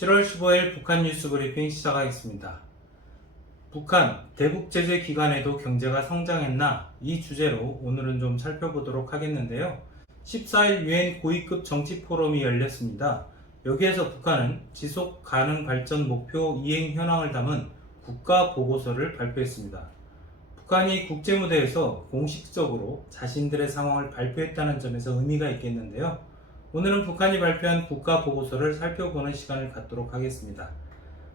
7월 15일 북한 뉴스 브리핑 시작하겠습니다. 북한 대북 제재 기간에도 경제가 성장했나? 이 주제로 오늘은 좀 살펴보도록 하겠는데요. 14일 유엔 고위급 정치 포럼이 열렸습니다. 여기에서 북한은 지속 가능 발전 목표 이행 현황을 담은 국가 보고서를 발표했습니다. 북한이 국제 무대에서 공식적으로 자신들의 상황을 발표했다는 점에서 의미가 있겠는데요. 오늘은 북한이 발표한 국가 보고서를 살펴보는 시간을 갖도록 하겠습니다.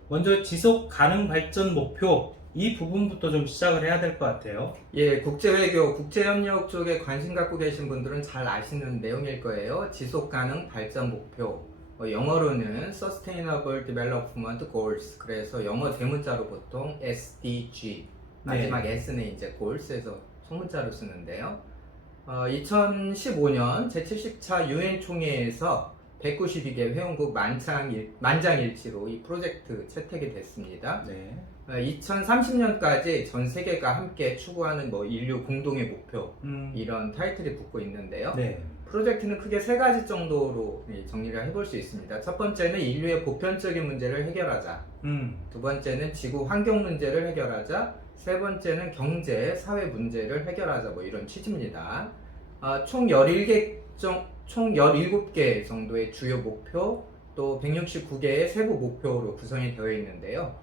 먼저 지속 가능 발전 목표, 이 부분부터 좀 시작을 해야 될 것 같아요. 예, 국제외교, 국제협력 쪽에 관심 갖고 계신 분들은 잘 아시는 내용일 거예요. 지속 가능 발전 목표. 영어로는 Sustainable Development Goals. 그래서 영어 대문자로 보통 SDG. 마지막 S는 이제 Goals에서 소문자로 쓰는데요. 2015년 제70차 유엔 총회에서 192개 회원국 만장일치로 이 프로젝트 채택이 됐습니다. 네. 2030년까지 전 세계가 함께 추구하는 인류 공동의 목표 이런 타이틀이 붙고 있는데요. 네. 프로젝트는 크게 세 가지 정도로 정리를 해볼 수 있습니다. 첫 번째는 인류의 보편적인 문제를 해결하자. 두 번째는 지구 환경 문제를 해결하자. 세 번째는 경제, 사회 문제를 해결하자. 이런 취지입니다. 총 17개 정도의 주요 목표, 또 169개의 세부 목표로 구성이 되어 있는데요.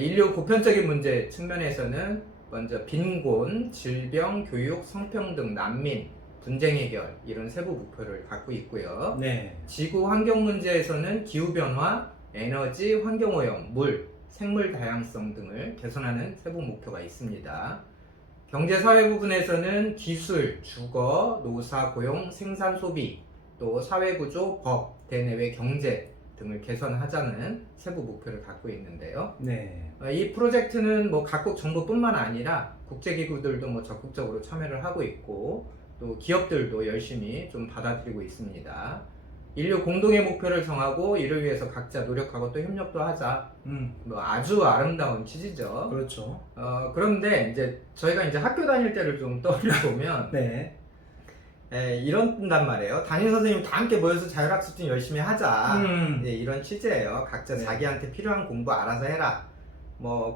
인류 보편적인 문제 측면에서는 먼저 빈곤, 질병, 교육, 성평등, 난민, 분쟁 해결 이런 세부 목표를 갖고 있고요. 네. 지구 환경 문제에서는 기후변화, 에너지, 환경오염, 물, 생물 다양성 등을 개선하는 세부 목표가 있습니다. 경제사회 부분에서는 기술, 주거, 노사, 고용, 생산, 소비, 또 사회구조, 법, 대내외 경제 등을 개선하자는 세부 목표를 갖고 있는데요. 네. 이 프로젝트는 각국 정부뿐만 아니라 국제기구들도 적극적으로 참여를 하고 있고 또 기업들도 열심히 좀 받아들이고 있습니다. 인류 공동의 목표를 정하고 이를 위해서 각자 노력하고 또 협력도 하자. 아주 아름다운 취지죠. 그렇죠. 그런데 이제 저희가 이제 학교 다닐 때를 좀 떠올려 보면 네. 이런단 말이에요. 담임 선생님 다 함께 모여서 자율학습 좀 열심히 하자. 이런 취지예요. 각자 네. 자기한테 필요한 공부 알아서 해라.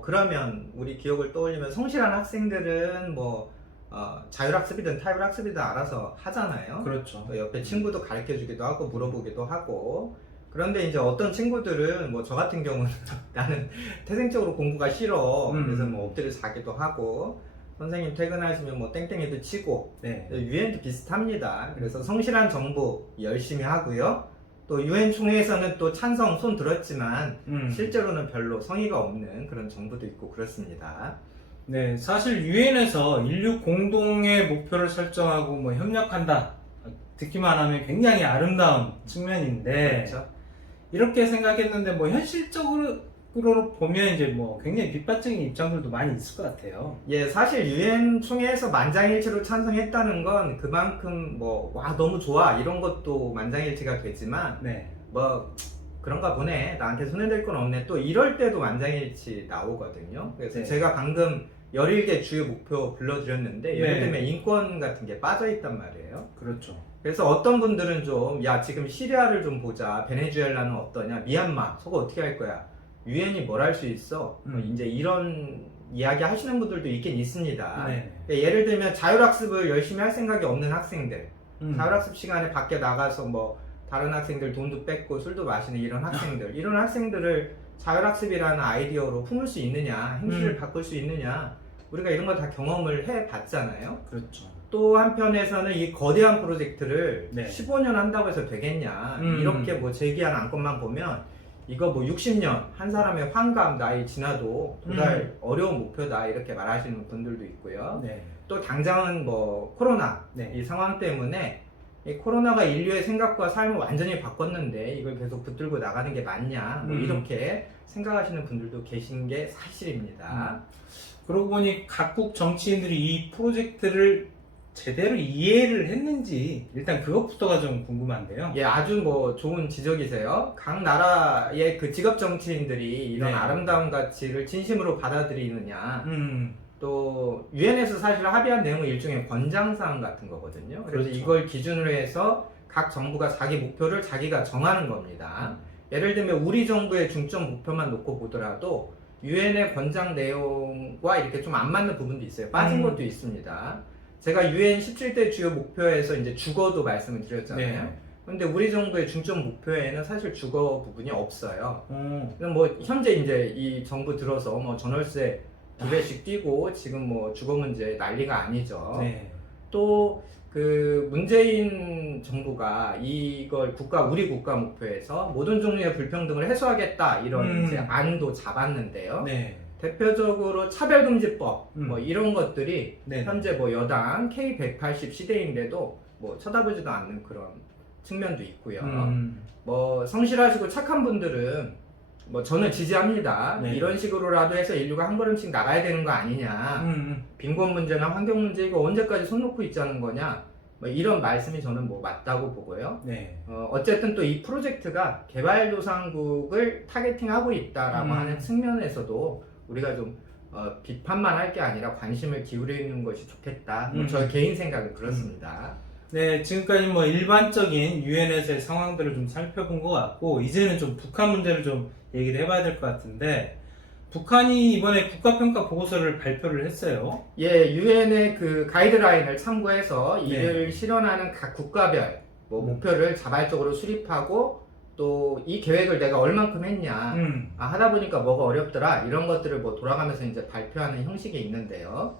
그러면 우리 기억을 떠올리면 성실한 학생들은 자율학습이든 타율학습이든 알아서 하잖아요. 그렇죠. 옆에 친구도 가르쳐주기도 하고 물어보기도 하고. 그런데 이제 어떤 친구들은 저 같은 경우는 나는 태생적으로 공부가 싫어. 그래서 엎드려 자기도 하고 선생님 퇴근하시면 땡땡이도 치고. 네. 유엔도 비슷합니다. 그래서 성실한 정부 열심히 하고요. 또 유엔 총회에서는 또 찬성 손 들었지만 실제로는 별로 성의가 없는 그런 정부도 있고 그렇습니다. 네, 사실 유엔에서 인류 공동의 목표를 설정하고 협력한다 듣기만 하면 굉장히 아름다운 측면인데, 그렇죠. 이렇게 생각했는데 현실적으로 보면 이제 굉장히 빗발적인 입장들도 많이 있을 것 같아요. 예, 사실 유엔 총회에서 만장일치로 찬성했다는 건 그만큼 와 너무 좋아 이런 것도 만장일치가 되지만 네. 그런가 보네, 나한테 손해될 건 없네, 또 이럴 때도 만장일치 나오거든요. 그래서 네. 제가 방금 17개 주요 목표 불러드렸는데 예를 네. 들면 인권 같은 게 빠져있단 말이에요. 그렇죠. 그래서 어떤 분들은 지금 시리아를 좀 보자, 베네수엘라는 어떠냐, 미얀마 저거 어떻게 할 거야, 유엔이 뭘 할 수 있어, 이제 이런 이야기 하시는 분들도 있긴 있습니다. 네. 그러니까 예를 들면 자율학습을 열심히 할 생각이 없는 학생들, 자율학습 시간에 밖에 나가서 다른 학생들 돈도 뺏고 술도 마시는 이런 학생들을 자율학습이라는 아이디어로 품을 수 있느냐, 행실을 바꿀 수 있느냐, 우리가 이런 거 다 경험을 해봤잖아요. 그렇죠. 또 한편에서는 이 거대한 프로젝트를 네. 15년 한다고 해서 되겠냐, 이렇게 제기한 안건만 보면 이거 60년 한 사람의 환갑 나이 지나도 도달 어려운 목표다 이렇게 말하시는 분들도 있고요. 네. 또 당장은 코로나 네. 이 상황 때문에 이 코로나가 인류의 생각과 삶을 완전히 바꿨는데 이걸 계속 붙들고 나가는 게 맞냐, 이렇게 생각하시는 분들도 계신 게 사실입니다. 그러고 보니 각국 정치인들이 이 프로젝트를 제대로 이해를 했는지 일단 그것부터가 좀 궁금한데요. 예, 아주 좋은 지적이세요. 각 나라의 그 직업 정치인들이 이런 네. 아름다운 가치를 진심으로 받아들이느냐, 또 유엔에서 사실 합의한 내용은 일종의 권장사항 같은 거거든요. 그래서 그렇죠. 이걸 기준으로 해서 각 정부가 자기 목표를 자기가 정하는 겁니다. 예를 들면 우리 정부의 중점 목표만 놓고 보더라도 유엔의 권장 내용과 이렇게 좀 안 맞는 부분도 있어요. 빠진 것도 있습니다. 제가 유엔 17대 주요 목표에서 이제 주거도 말씀을 드렸잖아요. 네. 근데 우리 정부의 중점 목표에는 사실 주거 부분이 없어요. 어. 그럼 뭐 현재 이제 이 정부 들어서 뭐 전월세 2배씩 뛰고 지금 뭐 주거 문제 난리가 아니죠. 네. 또 그 문재인 정부가 이걸 우리 국가 목표에서 모든 종류의 불평등을 해소하겠다 이런 이제 안도 잡았는데요. 네. 대표적으로 차별금지법 음. 뭐 이런 것들이 네. 현재 뭐 여당 K180 시대인데도 뭐 쳐다보지도 않는 그런 측면도 있고요. 뭐 성실하시고 착한 분들은 뭐 저는 지지합니다. 네. 이런 식으로라도 해서 인류가 한 걸음씩 나가야 되는 거 아니냐. 빈곤 문제나 환경 문제 이거 언제까지 손 놓고 있자는 거냐. 뭐 이런 말씀이 저는 뭐 맞다고 보고요. 네. 어쨌든 또 이 프로젝트가 개발도상국을 타겟팅하고 있다라고 하는 측면에서도 우리가 좀 비판만 할 게 아니라 관심을 기울이는 것이 좋겠다. 뭐 저의 개인 생각은 그렇습니다. 네, 지금까지 뭐 일반적인 유엔에서의 상황들을 좀 살펴본 것 같고, 이제는 좀 북한 문제를 좀 얘기를 해봐야 될 것 같은데, 북한이 이번에 국가평가 보고서를 발표를 했어요. 예, 유엔의 그 가이드라인을 참고해서 이를 실현하는 각 국가별 뭐 목표를 자발적으로 수립하고 또 이 계획을 내가 얼만큼 했냐 하다 보니까 뭐가 어렵더라 이런 것들을 뭐 돌아가면서 이제 발표하는 형식이 있는데요.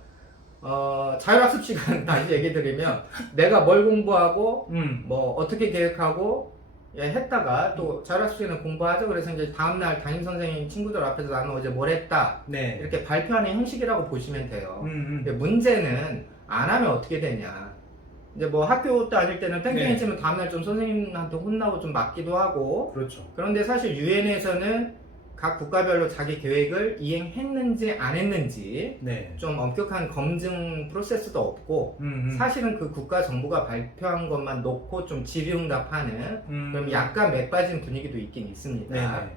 자율학습 시간 다시 얘기 드리면 내가 뭘 공부하고 뭐 어떻게 계획하고 했다가 또 자율학습 시간에 공부하죠. 그래서 이제 다음날 담임선생님 친구들 앞에서 나는 어제 뭘 했다 네. 이렇게 발표하는 형식이라고 보시면 돼요. 근데 문제는 안 하면 어떻게 되냐. 이제 뭐 학교 다닐 때는 땡땡이 치면 다음날 좀 선생님한테 혼나고 좀 맞기도 하고. 그렇죠. 그런데 사실 유엔에서는 각 국가별로 자기 계획을 이행했는지 안 했는지 네. 좀 엄격한 검증 프로세스도 없고 사실은 그 국가 정부가 발표한 것만 놓고 좀 질의응답하는 그럼 약간 맥빠진 분위기도 있긴 있습니다. 네.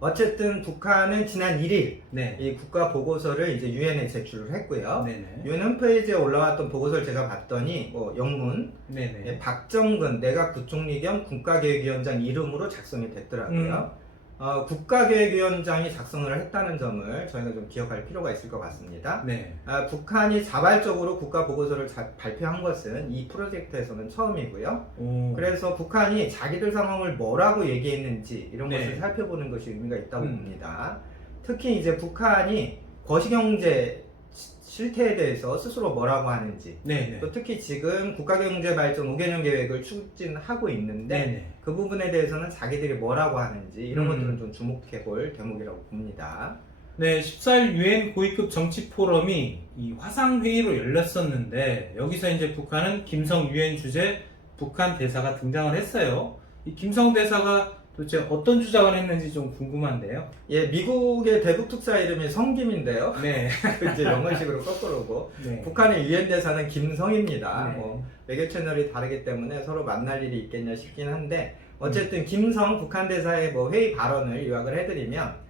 어쨌든 북한은 지난 1일 네. 이 국가 보고서를 이제 유엔에 제출을 했고요. 네네. 유엔 홈페이지에 올라왔던 보고서를 제가 봤더니 뭐 영문 네네. 박정근 내각 부총리 겸 국가계획위원장 이름으로 작성이 됐더라고요. 국가계획위원장이 작성을 했다는 점을 저희가 좀 기억할 필요가 있을 것 같습니다. 네. 북한이 자발적으로 국가 보고서를 발표한 것은 이 프로젝트에서는 처음이고요. 오. 그래서 북한이 자기들 상황을 뭐라고 얘기했는지 이런 네. 것을 살펴보는 것이 의미가 있다고 봅니다. 특히 이제 북한이 거시경제 실태에 대해서 스스로 뭐라고 하는지 네네. 또 특히 지금 국가경제발전 5개년 계획을 추진하고 있는데 네네. 그 부분에 대해서는 자기들이 뭐라고 하는지 이런 것들은 좀 주목해 볼 대목이라고 봅니다. 네, 14일 유엔 고위급 정치 포럼이 이 화상 회의로 열렸었는데 여기서 이제 북한은 김성 유엔 주재 북한 대사가 등장을 했어요. 이 김성 대사가 도대체 어떤 주장을 했는지 좀 궁금한데요. 예, 미국의 대북 특사 이름이 성김인데요. 네. 이제 영어식으로 거꾸로고 네. 북한의 유엔 대사는 김성입니다. 네. 뭐 외교 채널이 다르기 때문에 서로 만날 일이 있겠냐 싶긴 한데 어쨌든 김성 북한 대사의 뭐 회의 발언을 요약을 해드리면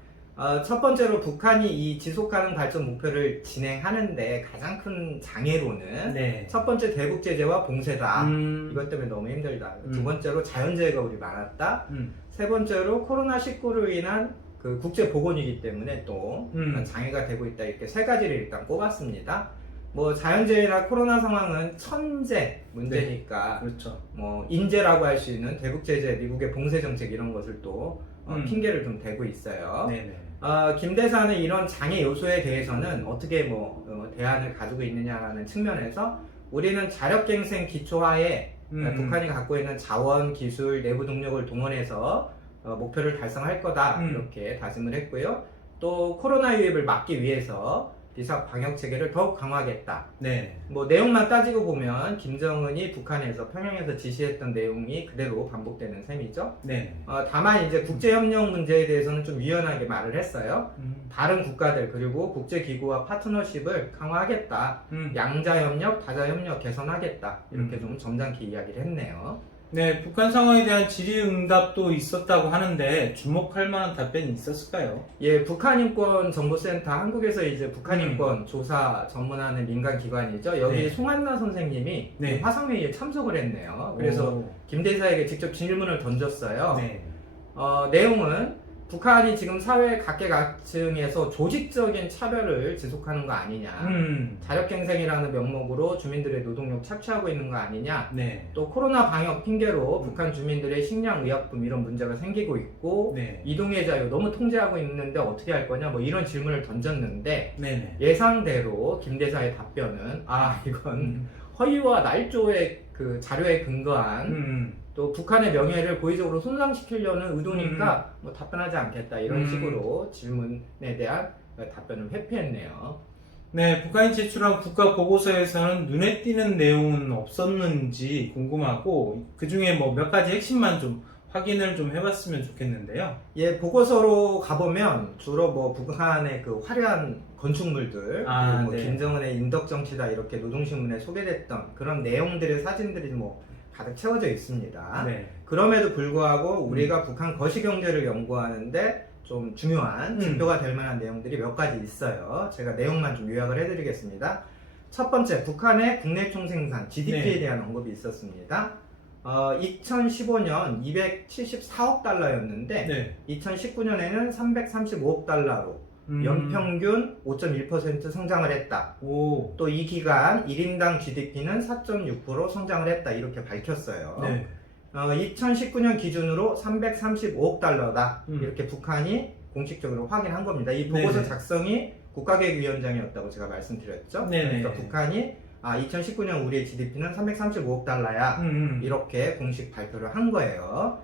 첫 번째로 북한이 이 지속가능 발전 목표를 진행하는데 가장 큰 장애로는 네. 첫 번째 대북 제재와 봉쇄다. 음. 이것 때문에 너무 힘들다. 두 번째로 자연재해가 우리 많았다. 음. 세 번째로 코로나19로 인한 그 국제 보건이기 때문에 또 장애가 되고 있다. 이렇게 세 가지를 일단 꼽았습니다. 뭐 자연재해나 코로나 상황은 천재 문제니까 그렇죠. 뭐 인재라고 할 수 있는 대북 제재, 미국의 봉쇄 정책 이런 것을 또 핑계를 좀 대고 있어요. 네네. 김 대사는 이런 장애 요소에 대해서는 어떻게 뭐 대안을 가지고 있느냐라는 측면에서 우리는 자력갱생 기초하에 북한이 갖고 있는 자원, 기술, 내부 동력을 동원해서 목표를 달성할 거다 이렇게 다짐을 했고요. 또 코로나 유입을 막기 위해서 비상 방역 체계를 더욱 강화하겠다. 네. 뭐 내용만 따지고 보면 김정은이 북한에서 평양에서 지시했던 내용이 그대로 반복되는 셈이죠. 네. 다만 이제 국제협력 문제에 대해서는 좀 유연하게 말을 했어요. 다른 국가들 그리고 국제기구와 파트너십을 강화하겠다. 양자협력, 다자협력 개선하겠다. 이렇게 좀 점잖게 이야기를 했네요. 네, 북한 상황에 대한 질의응답도 있었다고 하는데 주목할 만한 답변이 있었을까요? 예, 북한인권정보센터 한국에서 이제 북한인권 조사 전문하는 민간 기관이죠. 여기 네. 송한나 선생님이 네. 화상회의에 참석을 했네요. 그래서 오. 김 대사에게 직접 질문을 던졌어요. 네. 내용은 북한이 지금 사회 각계각층에서 조직적인 차별을 지속하는 거 아니냐, 자력갱생이라는 명목으로 주민들의 노동력 착취하고 있는 거 아니냐, 네. 또 코로나 방역 핑계로 북한 주민들의 식량, 의약품 이런 문제가 생기고 있고 네. 이동의 자유 너무 통제하고 있는데 어떻게 할 거냐, 뭐 이런 질문을 던졌는데 네네. 예상대로 김 대사의 답변은 이건 허위와 날조의 그 자료에 근거한 또 북한의 명예를 고의적으로 손상시키려는 의도니까 뭐 답변하지 않겠다 이런 식으로 질문에 대한 답변을 회피했네요. 네, 북한이 제출한 국가 보고서에서는 눈에 띄는 내용은 없었는지 궁금하고 그 중에 뭐 몇 가지 핵심만 좀 확인을 좀 해봤으면 좋겠는데요. 예, 보고서로 가보면 주로 뭐 북한의 그 화려한 건축물들, 그리고 뭐 네. 김정은의 인덕정치다 이렇게 노동신문에 소개됐던 그런 내용들의 사진들이 뭐 가득 채워져 있습니다. 네. 그럼에도 불구하고 우리가 북한 거시경제를 연구하는데 좀 중요한 지표가 될 만한 내용들이 몇 가지 있어요. 제가 내용만 좀 요약을 해드리겠습니다. 첫 번째, 북한의 국내 총생산 GDP에 네. 대한 언급이 있었습니다. 2015년 274억 달러였는데 네. 2019년에는 335억 달러로 연평균 5.1% 성장을 했다. 오. 또 이 기간 1인당 GDP는 4.6% 성장을 했다. 이렇게 밝혔어요. 네. 2019년 기준으로 335억 달러다. 음. 이렇게 북한이 공식적으로 확인한 겁니다. 이 보고서 네네. 작성이 국가계획위원장이었다고 제가 말씀드렸죠. 네네. 그러니까 북한이 2019년 우리의 GDP는 335억 달러야. 이렇게 공식 발표를 한 거예요.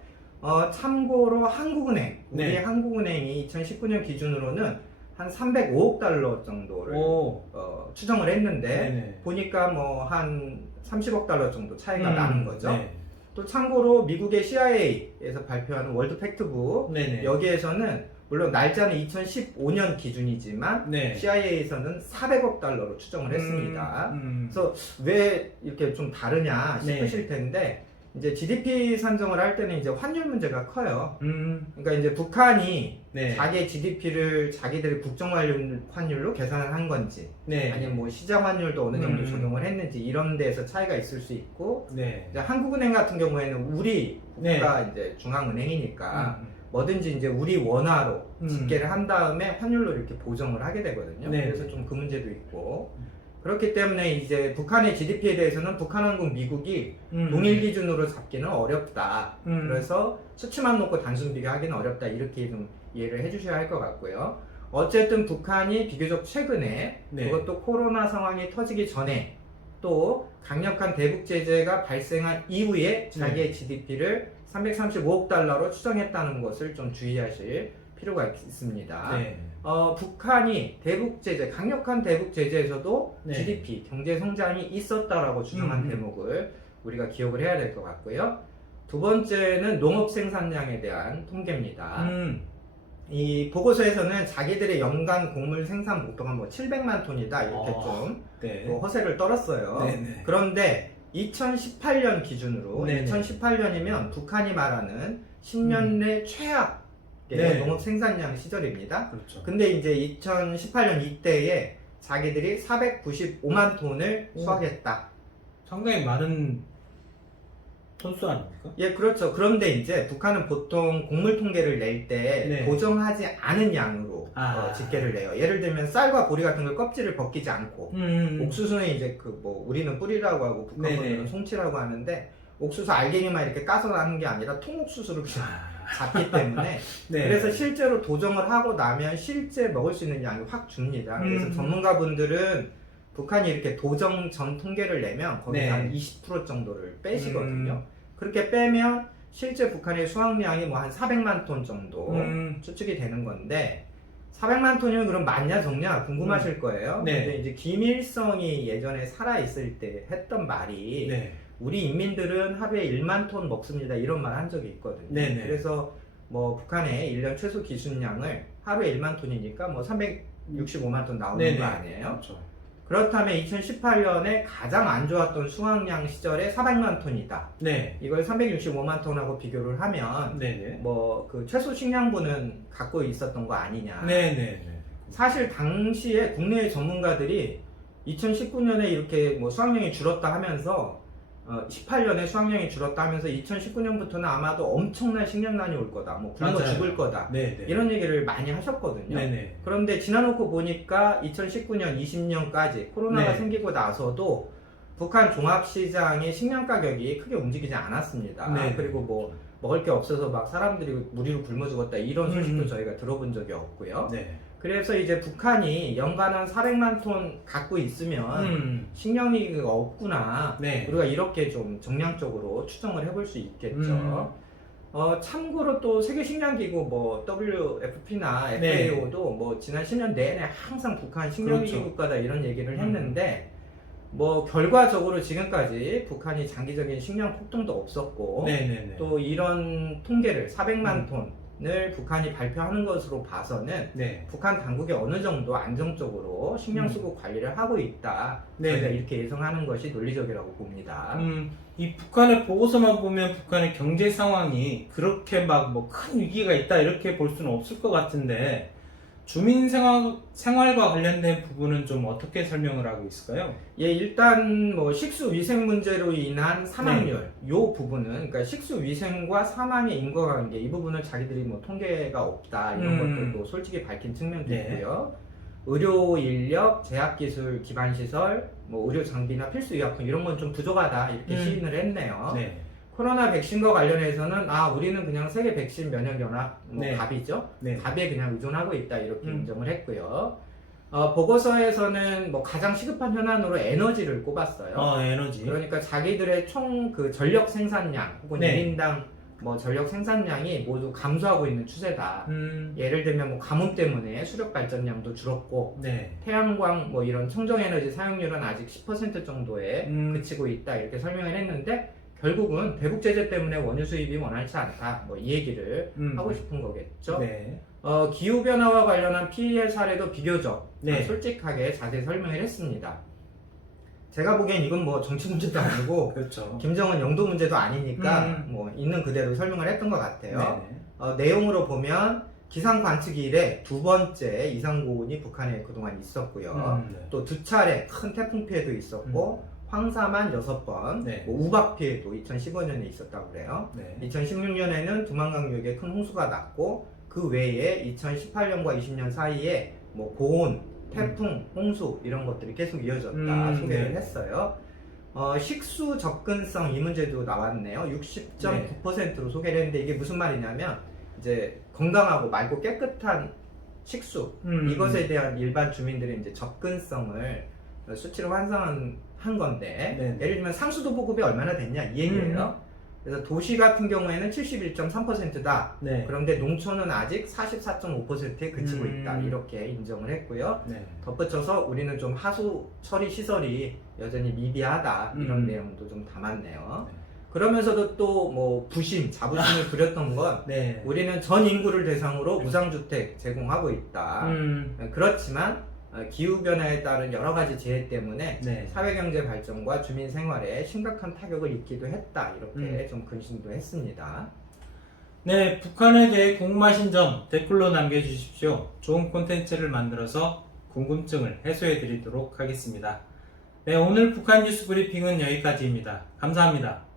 참고로 한국은행, 우리 네. 한국은행이 2019년 기준으로는 한 305억 달러 정도를 추정을 했는데 네네. 보니까 뭐 한 30억 달러 정도 차이가 나는 거죠. 네. 또 참고로 미국의 CIA에서 발표하는 월드 팩트북 네네. 여기에서는 물론 날짜는 2015년 기준이지만 네. CIA에서는 400억 달러로 추정을 했습니다. 그래서 왜 이렇게 좀 다르냐 싶으실 텐데 이제 GDP 산정을 할 때는 이제 환율 문제가 커요. 그러니까 이제 북한이 네. 자기의 GDP를 자기들의 국정 환율로 계산을 한 건지 네. 아니면 뭐 시장 환율도 어느 정도 적용을 했는지 이런 데에서 차이가 있을 수 있고 네. 이제 한국은행 같은 경우에는 우리 네. 국가 이제 중앙은행이니까 뭐든지 이제 우리 원화로 집계를 한 다음에 환율로 이렇게 보정을 하게 되거든요. 네. 그래서 좀 그 문제도 있고 그렇기 때문에 이제 북한의 GDP에 대해서는 북한한국 미국이 동일 기준으로 잡기는 어렵다. 그래서 수치만 놓고 단순 비교하기는 어렵다. 이렇게 좀 이해를 해주셔야 할 것 같고요. 어쨌든 북한이 비교적 최근에 네. 그것도 코로나 상황이 터지기 전에 또 강력한 대북 제재가 발생한 이후에 자기의 GDP를 335억 달러로 추정했다는 것을 좀 주의하실 필요가 있습니다. 네. 북한이 대북 제재, 강력한 대북 제재에서도 네. GDP, 경제 성장이 있었다라고 주장한 대목을 우리가 기억을 해야 될 것 같고요. 두 번째는 농업 생산량에 대한 통계입니다. 이 보고서에서는 자기들의 연간 곡물 생산 목표가 뭐 700만 톤이다 이렇게 좀 네. 허세를 떨었어요. 네네. 그런데 2018년 기준으로 네네. 2018년이면 북한이 말하는 10년 내 최악의 네. 농업 생산량 시절입니다. 그렇죠. 근데 이제 2018년 이때에 자기들이 495만 톤을 수확했다. 상당히 많은 톤수 아닙니까? 예, 그렇죠. 그런데 이제 북한은 보통 곡물 통계를 낼 때 네. 고정하지 않은 양으로 집계를 내요. 예를 들면 쌀과 보리 같은 걸 껍질을 벗기지 않고 옥수수는 이제 그 뭐 우리는 뿌리라고 하고 북한 분들은 송치라고 하는데 옥수수 알갱이만 이렇게 까서 나는 게 아니라 통옥수수를 그냥 잡기 때문에 네. 그래서 실제로 도정을 하고 나면 실제 먹을 수 있는 양이 확 줍니다. 그래서 전문가분들은 북한이 이렇게 도정 전 통계를 내면 거기서 네. 한 20% 정도를 빼시거든요. 그렇게 빼면 실제 북한의 수확량이 뭐 한 400만 톤 정도 추측이 되는 건데 400만 톤이면 그럼 맞냐 적냐 궁금하실 거예요. 네. 근데 이제 김일성이 예전에 살아있을 때 했던 말이 네. 우리 인민들은 하루에 1만 톤 먹습니다 이런 말 한 적이 있거든요. 네네. 그래서 뭐 북한의 1년 최소 기준량을 하루에 1만 톤이니까 뭐 365만 톤 나오는 네네. 거 아니에요? 그렇죠. 그렇다면 2018년에 가장 안 좋았던 수확량 시절에 400만 톤이다. 네. 이걸 365만 톤하고 비교를 하면 네네. 뭐 그 최소 식량부는 갖고 있었던 거 아니냐. 네네. 사실 당시에 국내 전문가들이 2019년에 이렇게 뭐 수확량이 줄었다 하면서 18년에 수확량이 줄었다 하면서 2019년부터는 아마도 엄청난 식량난이 올 거다, 뭐 굶어 맞아요. 죽을 거다, 네네. 이런 얘기를 많이 하셨거든요. 네네. 그런데 지나놓고 보니까 2019년, 20년까지 코로나가 네. 생기고 나서도 북한 종합시장의 식량 가격이 크게 움직이지 않았습니다. 네. 그리고 뭐 먹을 게 없어서 막 사람들이 무리로 굶어 죽었다 이런 소식도 음. 저희가 들어본 적이 없고요. 네. 그래서 이제 북한이 연간 한 400만 톤 갖고 있으면 식량 위기가 없구나. 네. 우리가 이렇게 좀 정량적으로 추정을 해볼 수 있겠죠. 참고로 또 세계식량기구 뭐 WFP나 네. FAO도 뭐 지난 10년 내내 항상 북한 식량위기 그렇죠. 국가다 이런 얘기를 했는데 뭐 결과적으로 지금까지 북한이 장기적인 식량 폭등도 없었고 네네네. 또 이런 통계를 400만 톤을 북한이 발표하는 것으로 봐서는 네. 북한 당국이 어느 정도 안정적으로 식량 수급 관리를 하고 있다. 네. 저희가 이렇게 예상하는 것이 논리적이라고 봅니다. 이 북한의 보고서만 보면 북한의 경제 상황이 그렇게 막 뭐 큰 위기가 있다 이렇게 볼 수는 없을 것 같은데 주민 생활과 관련된 부분은 좀 어떻게 설명을 하고 있을까요? 예, 일단 뭐 식수 위생 문제로 인한 사망률 요 부분은 그러니까 식수 위생과 사망의 인과관계 이 부분을 자기들이 뭐 통계가 없다 이런 것들도 솔직히 밝힌 측면도 네. 있고요. 의료 인력, 제약기술 기반 시설, 뭐 의료 장비나 필수 의약품 이런 건 좀 부족하다 이렇게 시인을 했네요. 네. 코로나 백신과 관련해서는 우리는 그냥 세계 백신 면역 연합 뭐 네. 갑이죠. 네. 갑에 그냥 의존하고 있다 이렇게 인정을 했고요. 보고서에서는 뭐 가장 시급한 현안으로 에너지를 꼽았어요. 에너지. 그러니까 자기들의 총 그 전력 생산량 혹은 네. 1인당 뭐 전력 생산량이 모두 감소하고 있는 추세다. 예를 들면 뭐 가뭄 때문에 수력 발전량도 줄었고 네. 태양광 뭐 이런 청정에너지 사용률은 아직 10% 정도에 그치고 있다 이렇게 설명을 했는데 결국은 대북 제재 때문에 원유 수입이 원활치 않다 뭐 이 얘기를 하고 싶은 거겠죠. 네. 기후 변화와 관련한 피해 사례도 비교적 네. 솔직하게 자세히 설명을 했습니다. 제가 보기엔 이건 뭐 정치 문제도 아니고 그렇죠. 김정은 영도 문제도 아니니까 뭐 있는 그대로 설명을 했던 것 같아요. 네네. 내용으로 보면 기상 관측 이래 두 번째 이상 고온이 북한에 그동안 있었고요. 네. 또 두 차례 큰 태풍 피해도 있었고 황사만 6번, 네. 뭐 우박 피해도 2015년에 있었다고 그래요. 네. 2016년에는 두만강유역에 큰 홍수가 났고 그 외에 2018년과 20년 사이에 뭐 고온, 태풍, 홍수 이런 것들이 계속 이어졌다 소개를 네. 했어요. 식수 접근성 이 문제도 나왔네요. 60.9%로 소개를 했는데 이게 무슨 말이냐면 이제 건강하고 맑고 깨끗한 식수 이것에 대한 일반 주민들의 이제 접근성을 수치로 환산한 건데 네네. 예를 들면 상수도 보급이 얼마나 됐냐 이 얘기예요. 그래서 도시 같은 경우에는 71.3%다. 네. 그런데 농촌은 아직 44.5%에 그치고 있다. 이렇게 인정을 했고요. 네. 덧붙여서 우리는 좀 하수 처리 시설이 여전히 미비하다. 이런 내용도 좀 담았네요. 그러면서도 또 뭐 부심, 자부심을 부렸던 건 네. 우리는 전 인구를 대상으로 무상주택 제공하고 있다. 그렇지만 기후변화에 따른 여러 가지 재해 때문에 네. 사회경제 발전과 주민 생활에 심각한 타격을 입기도 했다. 이렇게 좀 근신도 했습니다. 네, 북한에 대해 궁금하신 점 댓글로 남겨주십시오. 좋은 콘텐츠를 만들어서 궁금증을 해소해 드리도록 하겠습니다. 네, 오늘 북한 뉴스 브리핑은 여기까지입니다. 감사합니다.